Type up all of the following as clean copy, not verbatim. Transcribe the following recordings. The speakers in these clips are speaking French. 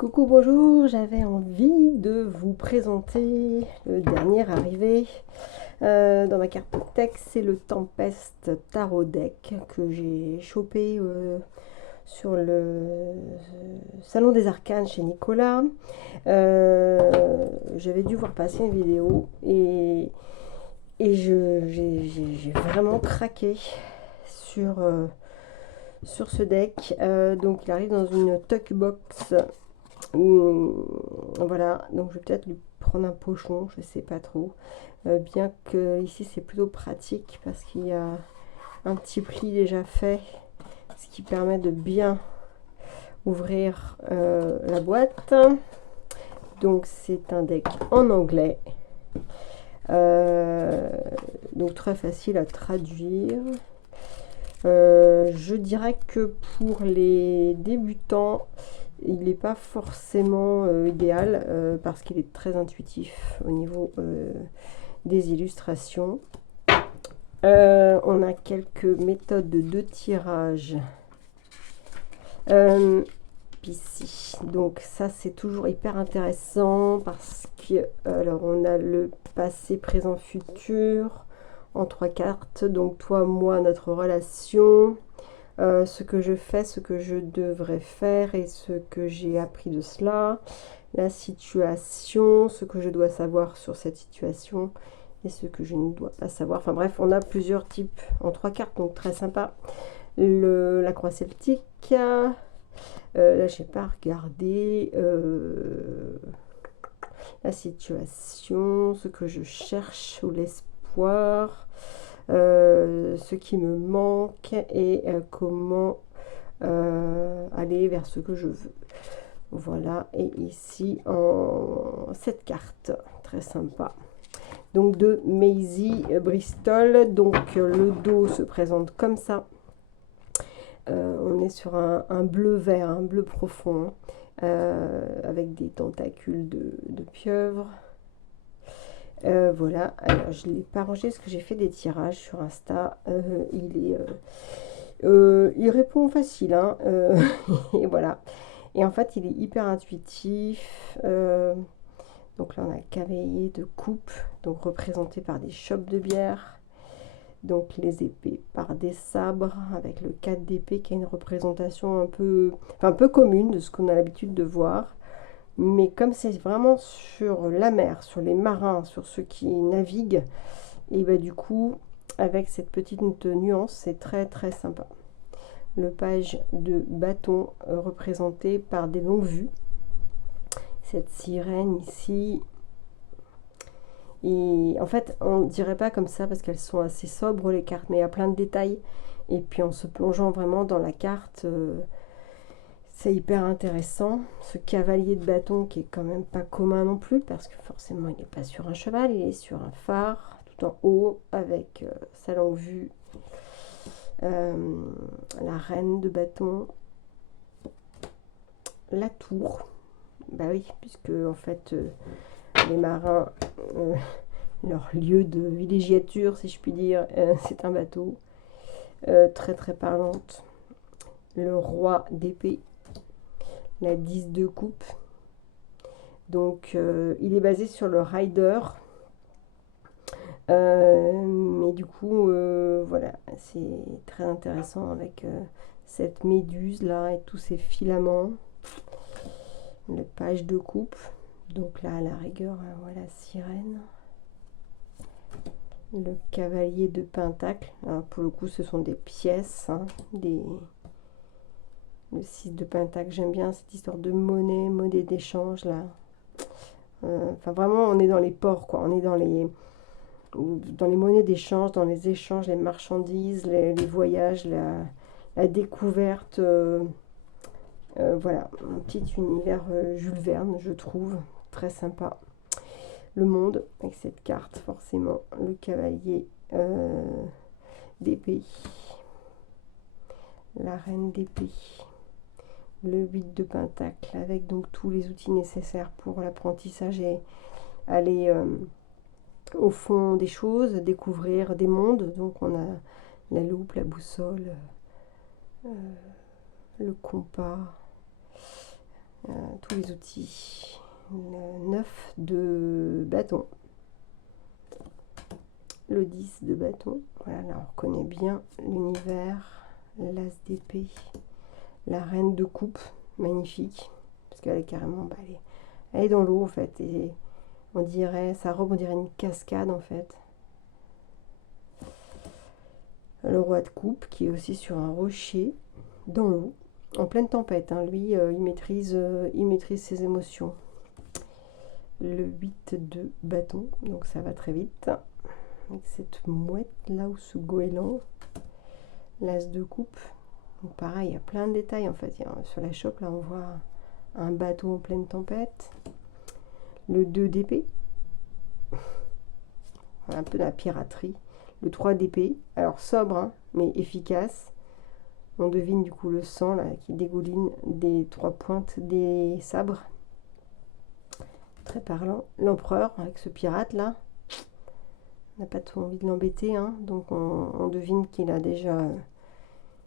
Coucou, bonjour, j'avais envie de vous présenter le dernier arrivé dans ma carte texte, c'est le Tempest Tarot Deck que j'ai chopé sur le Salon des Arcanes chez Nicolas. J'avais dû voir passer une vidéo et j'ai vraiment craqué sur ce deck. Donc il arrive dans une tuck box. Voilà, donc je vais peut-être lui prendre un pochon, je sais pas trop. Bien que ici c'est plutôt pratique parce qu'il y a un petit pli déjà fait, ce qui permet de bien ouvrir la boîte. Donc c'est un deck en anglais, donc très facile à traduire. Je dirais que pour les débutants, il n'est pas forcément idéal parce qu'il est très intuitif au niveau des illustrations. On a quelques méthodes de tirage ici. Donc ça c'est toujours hyper intéressant parce que alors on a le passé, présent, futur en 3 cartes. Donc toi, moi, notre relation. Ce que je fais, ce que je devrais faire et ce que j'ai appris de cela, la situation, ce que je dois savoir sur cette situation et ce que je ne dois pas savoir. Enfin bref, on a plusieurs types en 3 cartes, donc très sympa. La croix celtique, là j'ai pas regardé, la situation, ce que je cherche ou l'espoir. Ce qui me manque et comment aller vers ce que je veux. Voilà, et ici en cette carte, très sympa. Donc de Maisie Bristol, donc le dos se présente comme ça. On est sur un bleu vert, un bleu profond, avec des tentacules de pieuvre. Voilà, alors je ne l'ai pas rangé parce que j'ai fait des tirages sur Insta. Il répond facile, hein, et voilà. Et en fait, il est hyper intuitif. Donc là, on a cavalier de coupe, donc représenté par des chopes de bière. Donc les épées par des sabres, avec le 4 d'épée qui est une représentation un peu commune de ce qu'on a l'habitude de voir. Mais comme c'est vraiment sur la mer, sur les marins, sur ceux qui naviguent, et bah du coup, avec cette petite nuance, c'est très très sympa. Le page de bâton représenté par des longues vues. Cette sirène ici. Et en fait, on ne dirait pas comme ça parce qu'elles sont assez sobres les cartes, mais il y a plein de détails. Et puis en se plongeant vraiment dans la carte, c'est hyper intéressant. Ce cavalier de bâton qui est quand même pas commun non plus parce que forcément il n'est pas sur un cheval, il est sur un phare tout en haut avec sa longue vue. La reine de bâton, la tour, bah oui, puisque en fait les marins, leur lieu de villégiature, si je puis dire, c'est un bateau. Très très parlante. Le roi d'épée, la 10 de coupe. Donc il est basé sur le rider. Mais du coup, voilà, c'est très intéressant avec cette méduse là et tous ces filaments. Le page de coupe. Donc là, à la rigueur, voilà, sirène. Le cavalier de pentacle. Alors, pour le coup, ce sont des pièces, hein, le 6 de pentacle. J'aime bien cette histoire de monnaie d'échange là. Enfin, vraiment, on est dans les ports, quoi. On est dans les monnaies d'échange, dans les échanges, les marchandises, les voyages, la découverte. Voilà, un petit univers Jules Verne, je trouve, très sympa. Le monde, avec cette carte, forcément, le cavalier d'épée, la reine d'épée, le 8 de pentacle, avec donc tous les outils nécessaires pour l'apprentissage et aller au fond des choses, découvrir des mondes. Donc on a la loupe, la boussole, le compas, tous les outils. Le 9 de bâton. Le 10 de bâton. Voilà, là on reconnaît bien l'univers. L'as d'épée. La reine de coupe. Magnifique. Parce qu'elle est carrément... Bah, elle est dans l'eau en fait. Et on dirait... Sa robe, on dirait une cascade en fait. Le roi de coupe qui est aussi sur un rocher. Dans l'eau. En pleine tempête. Hein. Lui, il maîtrise ses émotions. Le 8 de bâton. Donc ça va très vite. Avec cette mouette là ou ce goéland, l'as de coupe. Donc pareil, il y a plein de détails en fait. Sur la chope là on voit un bateau en pleine tempête. Le 2 d'épée, un peu de la piraterie. Le 3 d'épée, alors sobre hein, mais efficace. On devine du coup le sang là qui dégouline des 3 pointes des sabres. Très parlant. L'empereur avec ce pirate là. On n'a pas trop envie de l'embêter, hein, donc on devine qu'il a déjà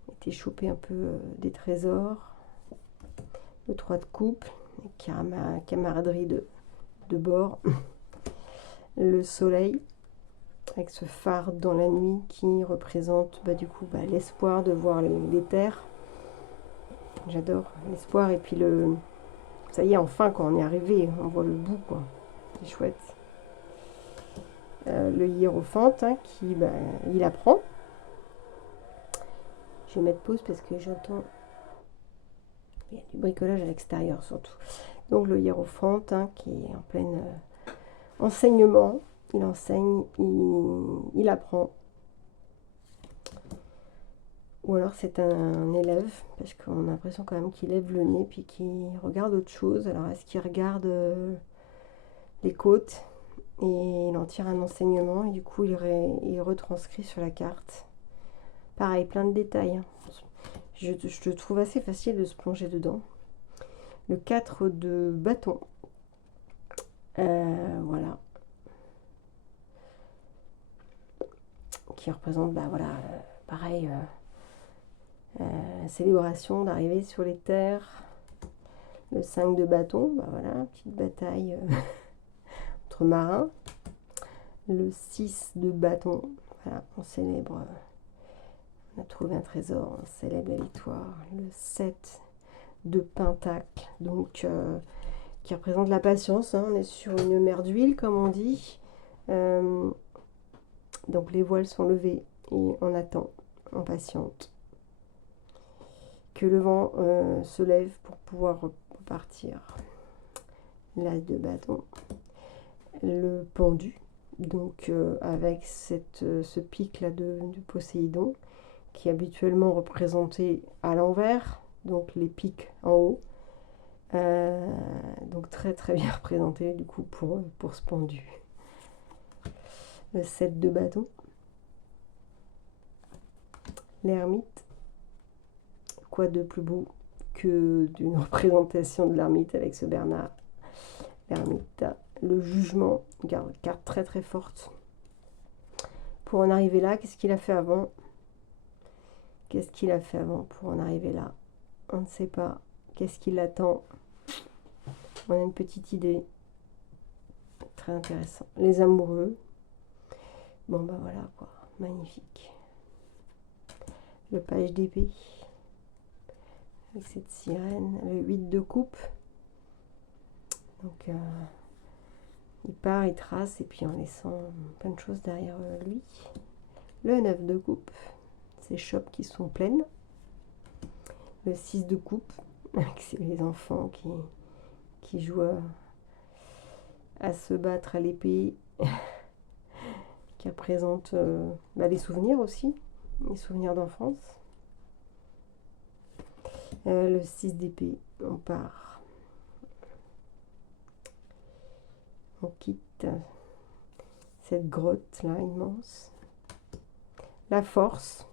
été chopé un peu des trésors. Le 3 de coupe, camaraderie de bord. Le soleil, avec ce phare dans la nuit qui représente du coup l'espoir de voir les terres. J'adore l'espoir, et puis ça y est, enfin quand on est arrivé, on voit le bout, quoi. C'est chouette. Le hiérophante hein, qui il apprend. Je vais mettre pause parce que j'entends il y a du bricolage à l'extérieur surtout. Donc le hiérophante hein, qui est en plein enseignement, il enseigne, il apprend. Ou alors c'est un élève, parce qu'on a l'impression quand même qu'il lève le nez puis qu'il regarde autre chose. Alors est-ce qu'il regarde les côtes et il en tire un enseignement et du coup il retranscrit sur la carte. Pareil, plein de détails. Hein. Je trouve assez facile de se plonger dedans. Le 4 de bâton. Voilà. Qui représente, pareil, la célébration d'arriver sur les terres. Le 5 de bâton, voilà, petite bataille entre marins. Le 6 de bâton, voilà, on célèbre, on a trouvé un trésor, on célèbre la victoire. Le 7 de pentacle, donc qui représente la patience, hein, on est sur une mer d'huile comme on dit. Donc les voiles sont levées et on attend, on patiente que le vent se lève pour pouvoir repartir. L'as de bâton, le pendu, donc avec ce pic là de Poséidon qui est habituellement représenté à l'envers, donc les pics en haut. Donc très très bien représenté du coup pour ce pendu. Le 7 de bâton, l'ermite. Quoi de plus beau que d'une représentation de l'ermite avec ce Bernard. L'ermite, le jugement, carte très très forte. Pour en arriver là, qu'est-ce qu'il a fait avant? Qu'est-ce qu'il a fait avant pour en arriver là? On ne sait pas. Qu'est-ce qui l'attend? On a une petite idée. Très intéressant. Les amoureux. Bon voilà quoi, magnifique. Le page d'épée. Avec cette sirène. Le 8 de coupe. Donc il part, il trace et puis en laissant plein de choses derrière lui. Le 9 de coupe. Ces chopes qui sont pleines. Le 6 de coupe. C'est les enfants qui jouent à se battre à l'épée. Qui représente les souvenirs aussi. Les souvenirs d'enfance. Le 6 d'épée. On part. On quitte cette grotte là immense. La force.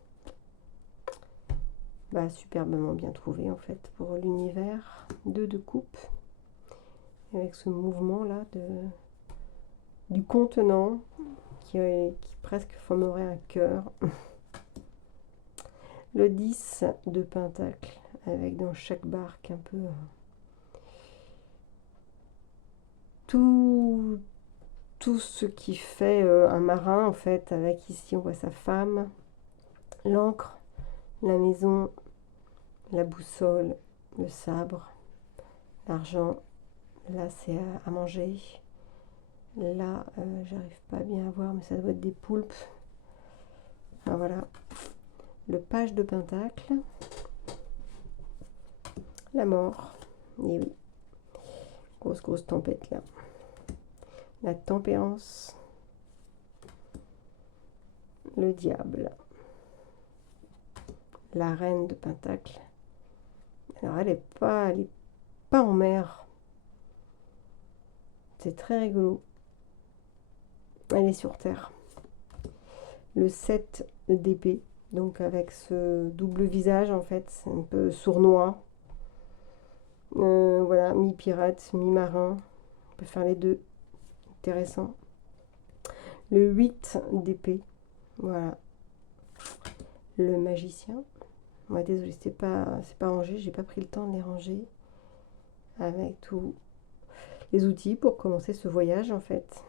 Superbement bien trouvé en fait pour l'univers. 2 de coupe. Avec ce mouvement là du contenant qui presque formerait un cœur. Le 10 de pentacle avec dans chaque barque un peu tout, tout ce qui fait un marin, en fait, avec ici, on voit sa femme, l'encre, la maison, la boussole, le sabre, l'argent. Là, c'est à manger. Là, j'arrive pas bien à voir, mais ça doit être des poulpes. Ah, voilà. Le page de pentacle. La mort. Et oui. Grosse tempête, là. La tempérance. Le diable. La reine de pentacle. Alors, elle est pas en mer. C'est très rigolo. Elle est sur terre. Le 7 d'épée. Donc, avec ce double visage, en fait. C'est un peu sournois. Voilà, mi-pirate, mi-marin. On peut faire les deux. Intéressant. Le 8 d'épée. Voilà. Le magicien. Ouais, désolé, c'est pas rangé. J'ai pas pris le temps de les ranger. Avec tous les outils pour commencer ce voyage, en fait.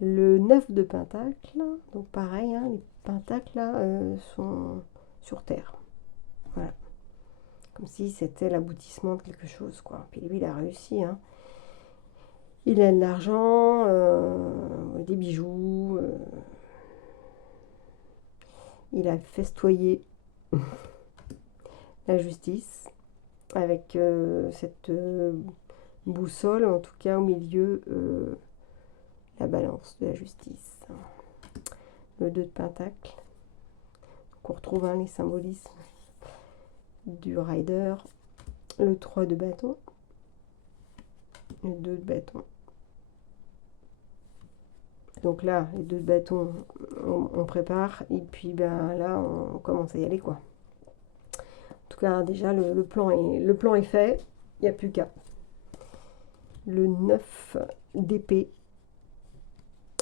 Le 9 de pentacle. Donc pareil, hein, les pentacles là sont sur terre. Voilà. Comme si c'était l'aboutissement de quelque chose, quoi. Puis lui, il a réussi, hein. Il a de l'argent, des bijoux. Il a festoyé la justice avec cette boussole, en tout cas au milieu, la balance de la justice. Le 2 de pentacle. Donc on retrouve les symbolismes du rider. Le 3 de bâton. Le 2 de bâton. Donc là, les 2 de bâton, on prépare. Et puis ben là, on commence à y aller, quoi. En tout cas, déjà, le plan est fait. Il n'y a plus qu'à. Le 9 d'épée.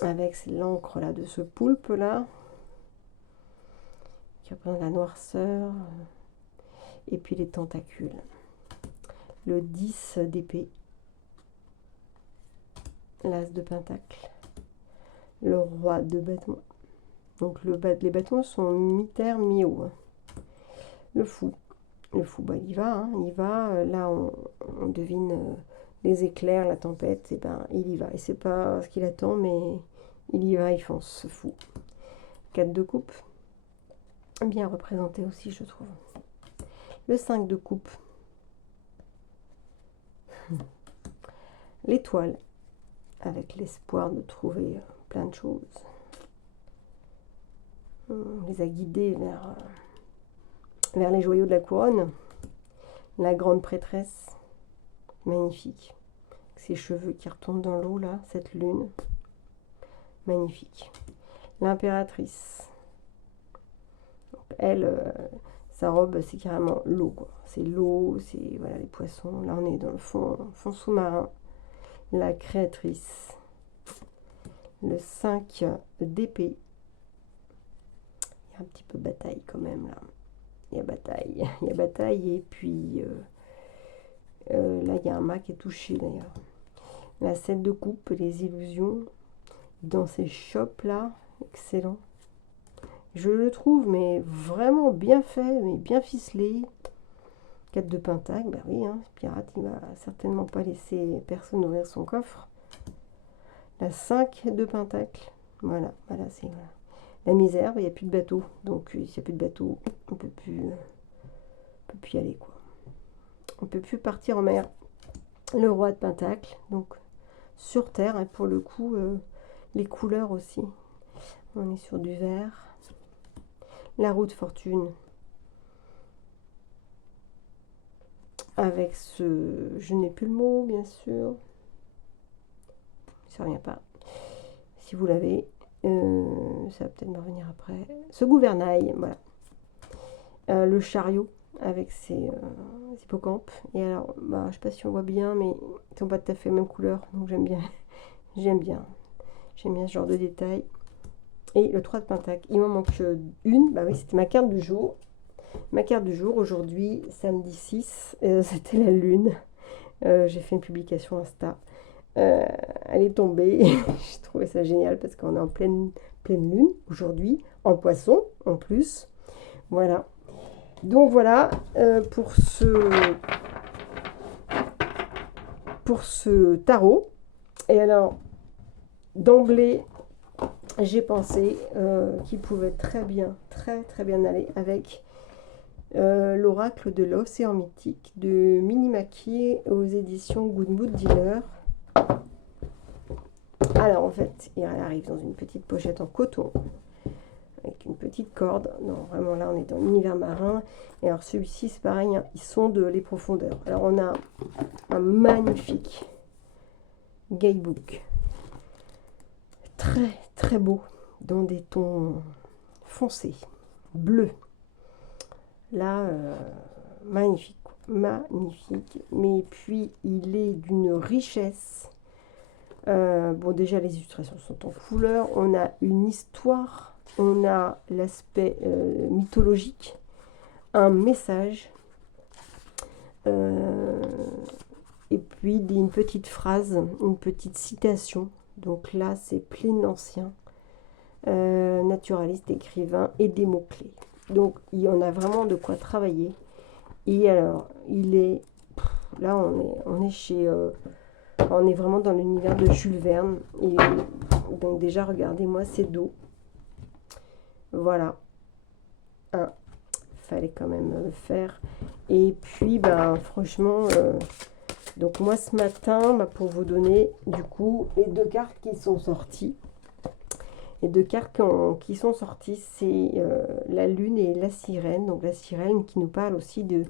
Avec l'encre là de ce poulpe là. Qui représente la noirceur. Et puis les tentacules. Le 10 d'épée. L'as de pentacle. Le roi de bâton. Donc les bâtons sont mi-terre, mi-haut. Hein. Le fou. Le fou, bah, il va. Hein, il va. Là, on devine les éclairs, la tempête. Et ben, il y va. Et c'est pas ce qu'il attend, mais il y va, il fonce, ce fou. 4 de coupe. Bien représenté aussi, je trouve. Le 5 de coupe. L'étoile. Avec l'espoir de trouver plein de choses. On les a guidés vers les joyaux de la couronne. La grande prêtresse, magnifique. Ses cheveux qui retombent dans l'eau, là, cette lune. Magnifique. L'impératrice. Elle, sa robe, c'est carrément l'eau, quoi. C'est l'eau, c'est voilà, les poissons. Là, on est dans le fond sous-marin. La créatrice. Le 5 d'épée. Il y a un petit peu de bataille quand même, là. Il y a bataille. Il y a bataille et puis... là, il y a un mât qui est touché, d'ailleurs. La 7 de coupe, les illusions. Dans ces shops, là. Excellent. Je le trouve, mais vraiment bien fait, mais bien ficelé. 4 de pentacle, bah oui, hein, ce pirate, il va certainement pas laisser personne ouvrir son coffre. La 5 de pentacle, voilà, c'est voilà. La misère, il n'y a plus de bateau, donc s'il n'y a plus de bateau, on peut plus y aller, quoi. On peut plus partir en mer. Le roi de pentacle, donc sur terre, et pour le coup, les couleurs aussi. On est sur du vert. La roue de fortune. Avec ce... Je n'ai plus le mot, bien sûr. Ça ne revient pas. Si vous l'avez, ça va peut-être me revenir après. Ce gouvernail, voilà. Le chariot avec ses hippocampes. Et alors, bah, je ne sais pas si on voit bien, mais ils ne sont pas tout à fait la même couleur. Donc j'aime bien. J'aime bien ce genre de détails. Et le 3 de pentacle. Il m'en manque une. Bah oui, c'était ma carte du jour. Ma carte du jour, aujourd'hui, samedi 6, c'était la lune. J'ai fait une publication Insta. Elle est tombée. J'ai trouvé ça génial parce qu'on est en pleine lune aujourd'hui, en poisson en plus. Voilà. Donc voilà pour ce tarot. Et alors, d'emblée, j'ai pensé qu'il pouvait très bien aller avec l'oracle de l'océan mythique de Minimaki aux éditions Good Mood Dealer. Alors en fait, il arrive dans une petite pochette en coton avec une petite corde. Non, vraiment là, on est dans l'univers marin. Et alors celui-ci, c'est pareil, hein, ils sondent les profondeurs. Alors on a un magnifique guidebook, très beau, dans des tons foncés, bleus. Là, magnifique, magnifique. Mais puis, il est d'une richesse. Bon, déjà, les illustrations sont en couleur. On a une histoire. On a l'aspect mythologique. Un message. Et puis, une petite phrase, une petite citation. Donc là, c'est Pline-l'Ancien, naturaliste, écrivain et des mots-clés. Donc, il y en a vraiment de quoi travailler. Et alors, il est... Là, on est chez... on est vraiment dans l'univers de Jules Verne. Et donc, déjà, regardez-moi ces dos. Voilà. Fallait quand même le faire. Et puis, ben, franchement... donc, moi, ce matin, pour vous donner, du coup, les deux cartes qui sont sorties. Les deux cartes qui sont sorties, c'est la lune et la sirène. Donc la sirène qui nous parle aussi de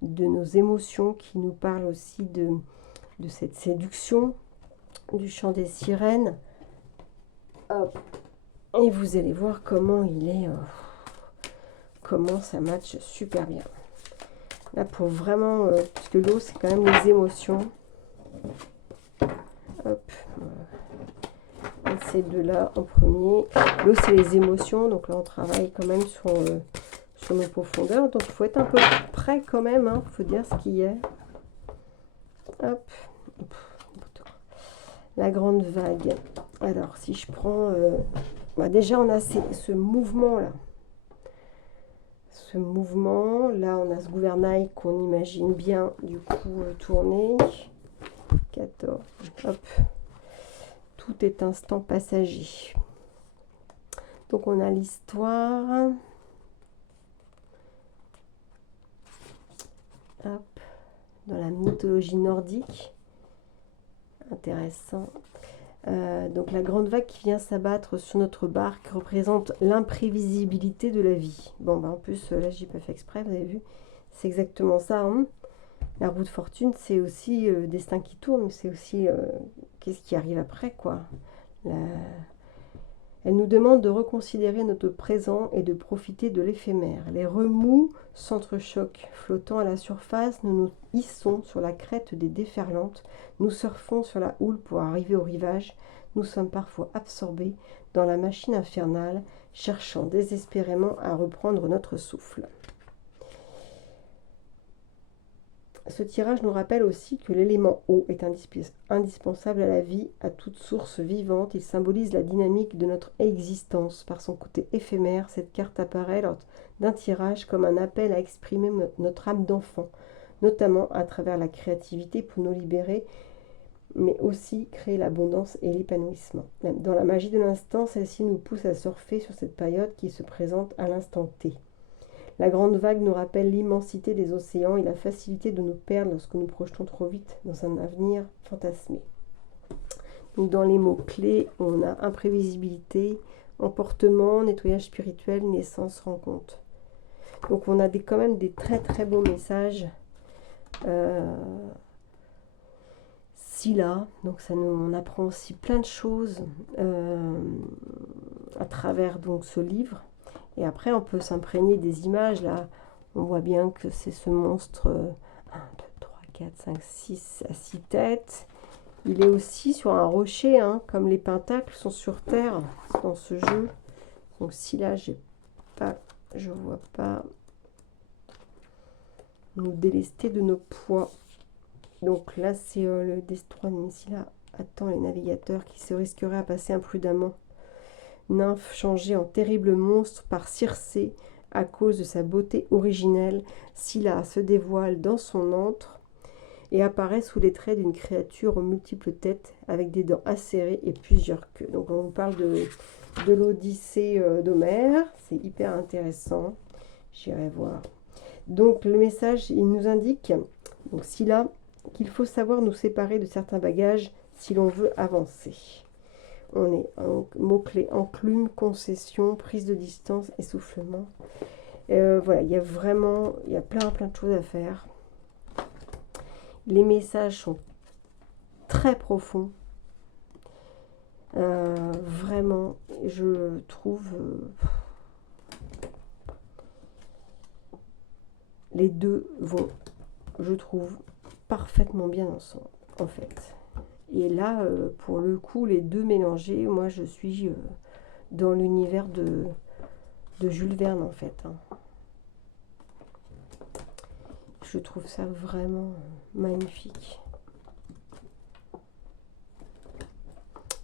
nos émotions, qui nous parle aussi de cette séduction, du chant des sirènes. Hop. Et vous allez voir comment il est, comment ça matche super bien. Là pour vraiment, parce que l'eau c'est quand même les émotions. Hop. Ces deux-là en premier. L'eau, c'est les émotions. Donc là, on travaille quand même sur nos profondeurs. Donc, il faut être un peu près quand même. Il faut dire ce qu'il y a. Hop. La grande vague. Alors, si je prends... déjà, on a ce mouvement-là. Ce mouvement. Là, on a ce gouvernail qu'on imagine bien, du coup, tourner. 14. Hop. Tout est instant passager. Donc on a l'histoire. Hop. Dans la mythologie nordique. Intéressant. Donc la grande vague qui vient s'abattre sur notre barque représente l'imprévisibilité de la vie. Bon, en plus, là, j'ai pas fait exprès, vous avez vu. C'est exactement ça. Hein. La roue de fortune, c'est aussi destin qui tourne, mais c'est aussi qu'est-ce qui arrive après, quoi. Elle nous demande de reconsidérer notre présent et de profiter de l'éphémère. Les remous s'entrechoquent, flottant à la surface, nous nous hissons sur la crête des déferlantes, nous surfons sur la houle pour arriver au rivage, nous sommes parfois absorbés dans la machine infernale, cherchant désespérément à reprendre notre souffle. Ce tirage nous rappelle aussi que l'élément eau est indispensable à la vie, à toute source vivante. Il symbolise la dynamique de notre existence. Par son côté éphémère, cette carte apparaît lors d'un tirage comme un appel à exprimer notre âme d'enfant, notamment à travers la créativité pour nous libérer, mais aussi créer l'abondance et l'épanouissement. Dans la magie de l'instant, celle-ci nous pousse à surfer sur cette période qui se présente à l'instant T. La grande vague nous rappelle l'immensité des océans et la facilité de nous perdre lorsque nous projetons trop vite dans un avenir fantasmé. Donc dans les mots-clés, on a imprévisibilité, emportement, nettoyage spirituel, naissance, rencontre. Donc on a quand même des très beaux messages. Là, donc on apprend aussi plein de choses à travers donc ce livre. Et après, on peut s'imprégner des images. Là, on voit bien que c'est ce monstre 1, 2, 3, 4, 5, 6 à 6 têtes. Il est aussi sur un rocher, hein, comme les pentacles sont sur terre dans ce jeu. Donc si là, je vois pas nous délester de nos poids. Donc là, c'est le destroy de Messila attend les navigateurs qui se risqueraient à passer imprudemment. Nymphe changée en terrible monstre par Circé à cause de sa beauté originelle, Scylla se dévoile dans son antre et apparaît sous les traits d'une créature aux multiples têtes avec des dents acérées et plusieurs queues. Donc on parle de l'Odyssée d'Homère, c'est hyper intéressant, j'irai voir. Donc le message, il nous indique, donc Scylla, qu'il faut savoir nous séparer de certains bagages si l'on veut avancer. On est en mots-clés enclume, concession, prise de distance, essoufflement. Voilà, il y a vraiment, il y a plein de choses à faire. Les messages sont très profonds. Vraiment, je trouve les deux vont, je trouve, parfaitement bien ensemble, en fait. Et là, pour le coup, les deux mélangés, moi, je suis dans l'univers de Jules Verne, en fait. Je trouve ça vraiment magnifique.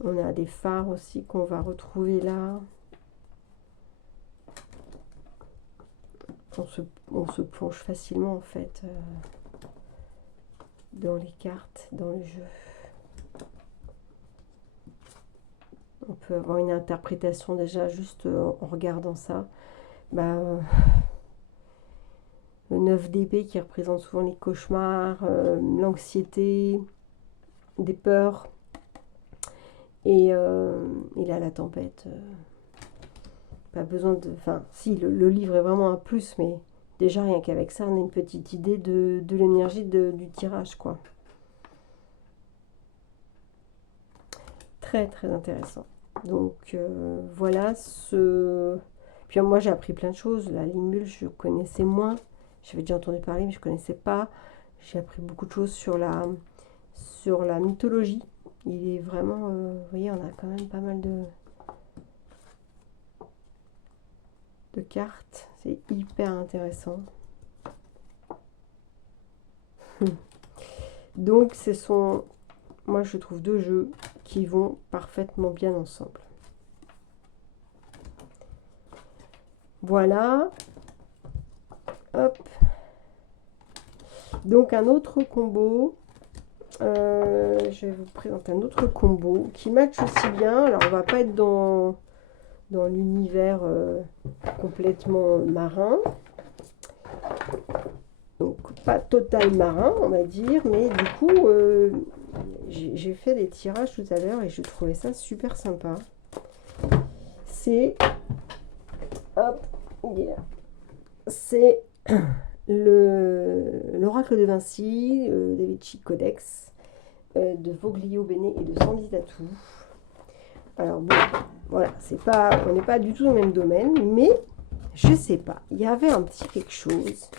On a des phares aussi qu'on va retrouver là. On se plonge facilement, en fait, dans les cartes, dans le jeu. On peut avoir une interprétation déjà juste en regardant ça. Le 9 d'épée qui représente souvent les cauchemars, l'anxiété, des peurs. Et là, la tempête. Pas besoin de... Enfin, si, le livre est vraiment un plus, mais déjà, rien qu'avec ça, on a une petite idée de l'énergie du tirage, quoi. Très, très intéressant. Donc, voilà ce... Puis moi, j'ai appris plein de choses. La Limule, je connaissais moins. J'avais déjà entendu parler, mais je ne connaissais pas. J'ai appris beaucoup de choses sur la mythologie. Il est vraiment... vous voyez, on a quand même pas mal de cartes. C'est hyper intéressant. Donc, ce sont, moi, je trouve deux jeux qui vont parfaitement bien ensemble. Voilà. Hop. Donc, un autre combo. Je vais vous présenter un autre combo qui match aussi bien. Alors, on va pas être dans l'univers complètement marin. Donc, pas total marin, on va dire. Mais du coup, j'ai fait des tirages tout à l'heure et je trouvais ça super sympa. C'est... Hop, yeah. C'est l'Oracle de Vinci, Da Vinci Codex, de Voglio Bene et de Sandy Tatou. Alors bon, voilà, on n'est pas du tout dans le même domaine, mais je sais pas, il y avait un petit quelque chose.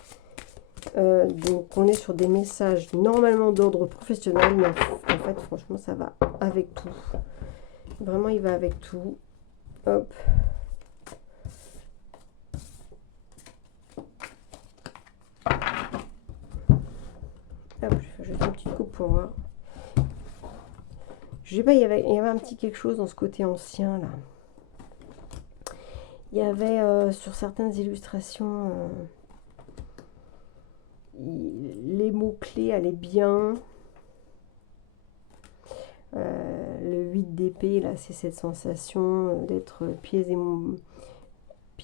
Donc on est sur des messages normalement d'ordre professionnel, mais en fait franchement ça va avec tout. Vraiment il va avec tout. Hop. Hop, je vais juste une petite coupe pour voir. Je sais pas, il y avait un petit quelque chose dans ce côté ancien là. Il y avait sur certaines illustrations les mots-clés allaient bien. Le 8 d'épée, là, c'est cette sensation d'être pieds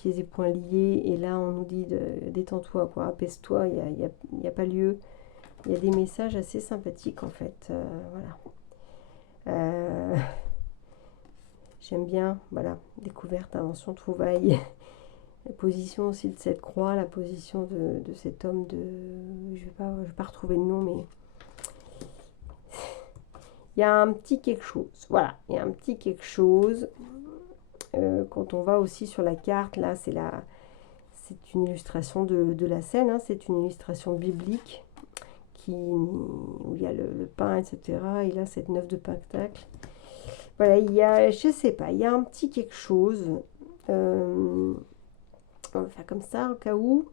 et poings liés. Et là, on nous dit détends-toi, quoi, apaise-toi, il n'y a pas lieu. Il y a des messages assez sympathiques, en fait. Voilà. J'aime bien, voilà, découverte, invention, trouvaille. La position aussi de cette croix, la position de cet homme de... Je vais pas retrouver le nom, mais... Il y a un petit quelque chose. Voilà, il y a un petit quelque chose. Quand on va aussi sur la carte, là, c'est une illustration de la scène. Hein, c'est une illustration biblique où il y a le pain, etc. Et là, cette 9 de pentacle. Voilà, il y a, je sais pas, il y a un petit quelque chose. On va faire comme ça, au cas où.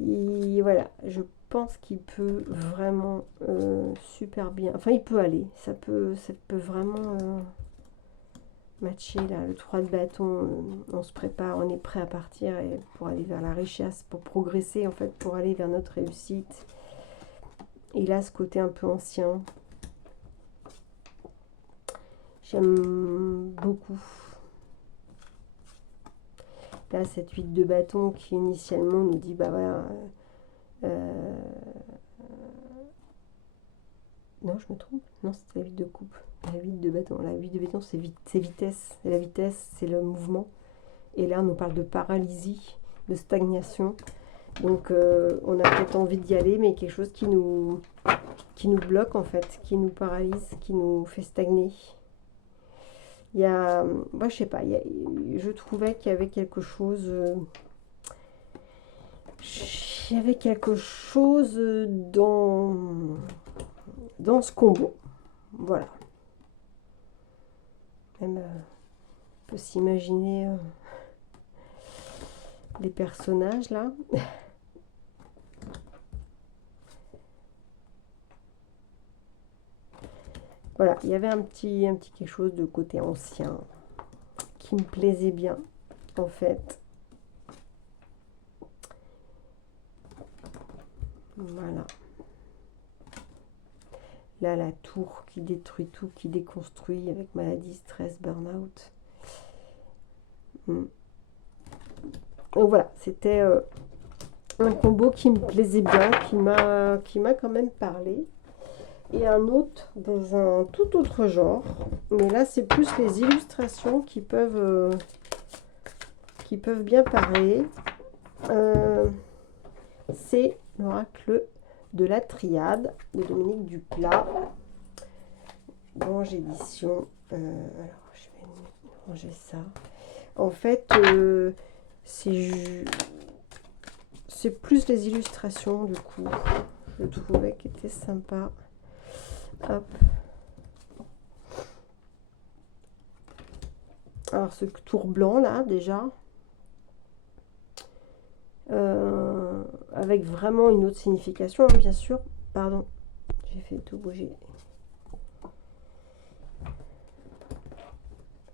Voilà, je pense qu'il peut vraiment super bien. Enfin, il peut aller. Ça peut vraiment matcher là. Le 3 de bâton, on se prépare, on est prêt à partir et pour aller vers la richesse, pour progresser en fait, pour aller vers notre réussite. Et là, ce côté un peu ancien, j'aime beaucoup. Là, cette 8 de bâton qui initialement nous dit, bah voilà, non, je me trompe. Non, c'est la 8 de coupe. La 8 de bâton. La 8 de bâton, c'est vitesse. Et la vitesse, c'est le mouvement. Et là, on nous parle de paralysie, de stagnation. Donc, on a peut-être envie d'y aller, mais quelque chose qui nous bloque, en fait, qui nous paralyse, qui nous fait stagner. Il y a, moi, je sais pas, je trouvais qu'il y avait quelque chose... il y avait quelque chose dans ce combo. Voilà. Même, on peut s'imaginer les personnages, là. Voilà, il y avait un petit quelque chose de côté ancien qui me plaisait bien, en fait. Voilà. Là, la tour qui détruit tout, qui déconstruit avec maladie, stress, burn-out. Donc voilà, c'était un combo qui me plaisait bien, qui m'a quand même parlé. Et un autre dans un tout autre genre. Mais là, c'est plus les illustrations qui peuvent bien parler. C'est l'oracle de la triade de Dominique Duplat. Grange édition. Alors, je vais ranger ça. En fait, c'est plus les illustrations, du coup. Je trouvais qu'elles étaient sympas. Hop. Alors, ce tour blanc, là, déjà. Avec vraiment une autre signification, hein, bien sûr. Pardon, j'ai fait tout bouger.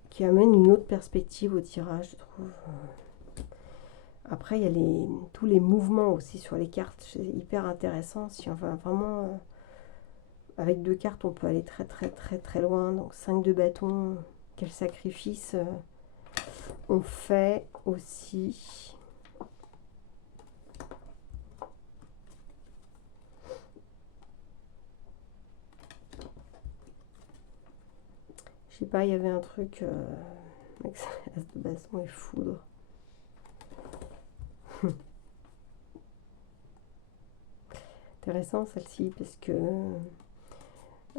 Qui amène une autre perspective au tirage, je trouve. Après, il y a tous les mouvements aussi sur les cartes. C'est hyper intéressant. Si on va vraiment... avec 2 cartes, on peut aller très très très très loin. Donc 5 de bâton, quel sacrifice on fait aussi. Je sais pas, il y avait un truc avec As de baston et foudre. Intéressant celle-ci parce que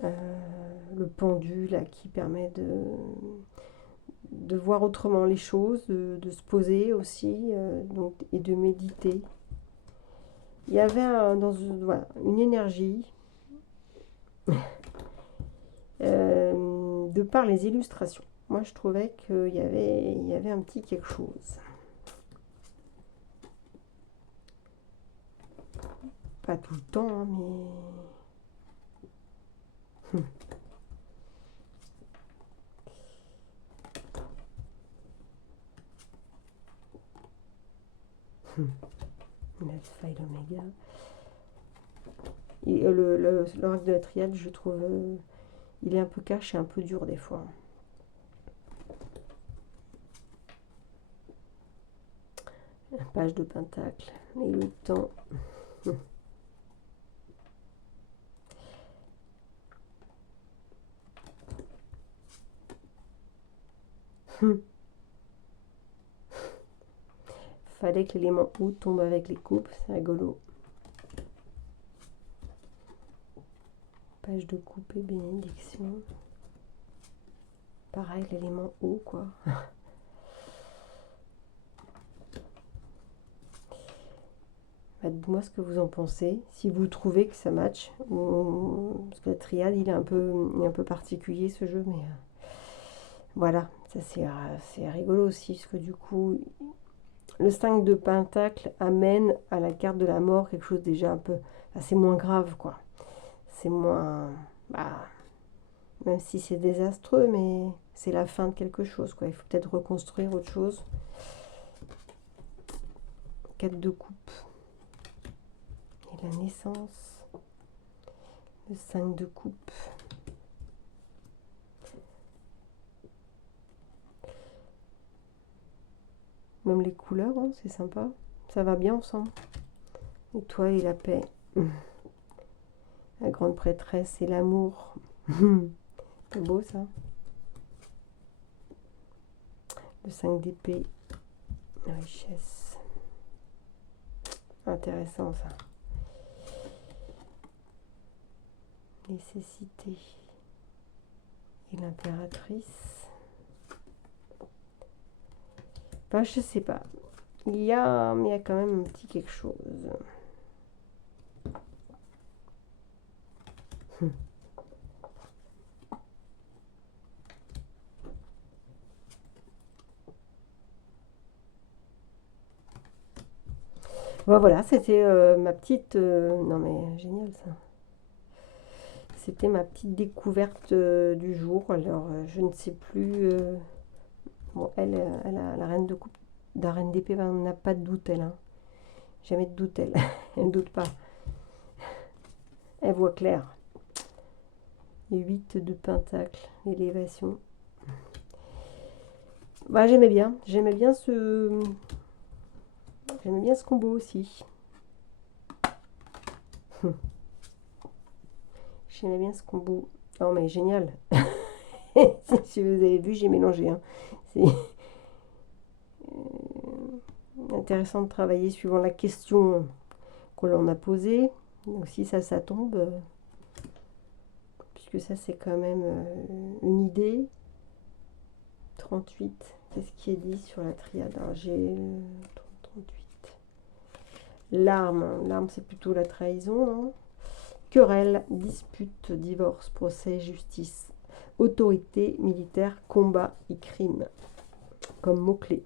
le pendu là qui permet de voir autrement les choses, de se poser aussi donc, et de méditer. Il y avait voilà, une énergie de par les illustrations. Moi, je trouvais qu'il y avait un petit quelque chose. Pas tout le temps, hein, mais... L'alpha et l'oméga. Et l'oracle de la triade, je trouve, il est un peu cash et un peu dur des fois. La page de pentacle et le temps. Fallait que l'élément eau tombe avec les coupes, c'est rigolo. Page de coupe et bénédiction. Pareil, l'élément eau, quoi. Dites-moi ce que vous en pensez, si vous trouvez que ça match. Parce que la triade, il est un peu particulier ce jeu, mais voilà, ça c'est rigolo aussi, parce que du coup, le 5 de Pentacle amène à la carte de la mort quelque chose déjà un peu... c'est moins grave, quoi. C'est moins... Bah, même si c'est désastreux, mais c'est la fin de quelque chose, quoi. Il faut peut-être reconstruire autre chose. 4 de coupe. Et la naissance. Le 5 de coupe. Même les couleurs, hein, c'est sympa. Ça va bien ensemble. Et toi et la paix. La grande prêtresse et l'amour. C'est beau ça. Le 5 d'épée. La richesse. Intéressant ça. Nécessité. Et l'impératrice. Enfin, je sais pas. Il y a quand même un petit quelque chose. Bon, voilà, c'était ma petite... non mais génial ça. C'était ma petite découverte du jour. Alors, je ne sais plus... bon, elle a la reine de coupe, la reine d'épée, on n'a pas de doute, elle. Hein. Jamais de doute, elle. Elle ne doute pas. Elle voit clair. 8 de pentacle, élévation. Bah, j'aimais bien. J'aimais bien ce combo aussi. J'aimais bien ce combo. Oh, mais génial. Si vous avez vu, j'ai mélangé. Hein. C'est intéressant de travailler suivant la question qu'on l'on a posée. Donc si ça tombe, puisque ça c'est quand même une idée. 38, qu'est-ce qui est dit sur la triade? Alors j'ai 38. L'arme c'est plutôt la trahison, non? Querelle, dispute, divorce, procès, justice, autorité, militaire, combat et crime. Comme mot-clé.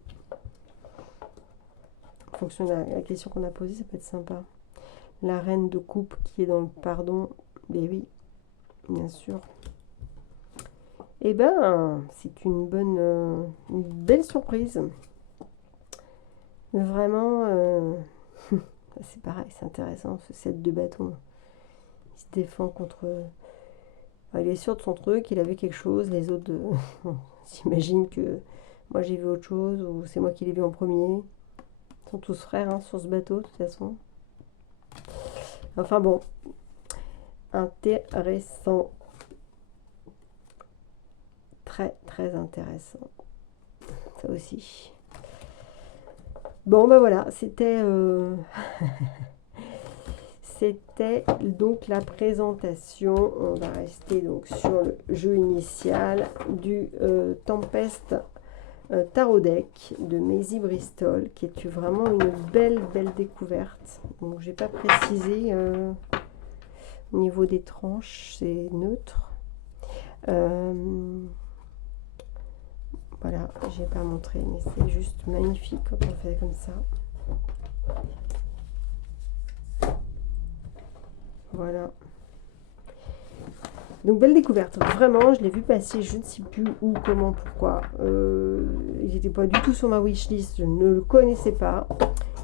En fonction de la question qu'on a posée, ça peut être sympa. La reine de coupe qui est dans le pardon. Mais oui, bien sûr. Eh ben, c'est une belle surprise. Vraiment, c'est pareil, c'est intéressant, ce 7 de bâton. Il se défend contre... il est sûr de son truc, il a vu quelque chose, les autres s'imaginent que moi j'ai vu autre chose, ou c'est moi qui l'ai vu en premier. Ils sont tous frères hein, sur ce bateau, de toute façon. Enfin bon, intéressant. Très, très intéressant. Ça aussi. Bon, ben voilà, c'était... C'était donc la présentation. On va rester donc sur le jeu initial du Tempest Tarot Deck de Maisie Bristol, qui est vraiment une belle découverte. Donc j'ai pas précisé au niveau des tranches, c'est neutre. Voilà, j'ai pas montré, mais c'est juste magnifique quand on fait comme ça. Voilà. Donc belle découverte, vraiment, je l'ai vu passer, je ne sais plus où, comment, pourquoi. Il n'était pas du tout sur ma wishlist, je ne le connaissais pas.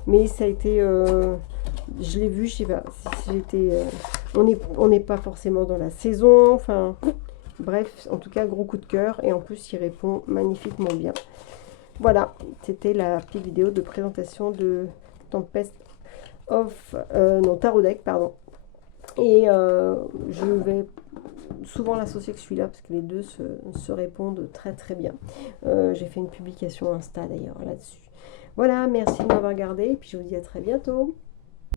Mais ça a été... je l'ai vu, je sais pas, si j'étais... on n'est pas forcément dans la saison, enfin... Bref, en tout cas, gros coup de cœur. Et en plus, il répond magnifiquement bien. Voilà, c'était la petite vidéo de présentation de Tempest Tarot Deck, pardon. Et je vais souvent l'associer avec celui-là parce que les deux se répondent très très bien. J'ai fait une publication Insta d'ailleurs là-dessus. Voilà, merci de m'avoir regardé et puis je vous dis à très bientôt.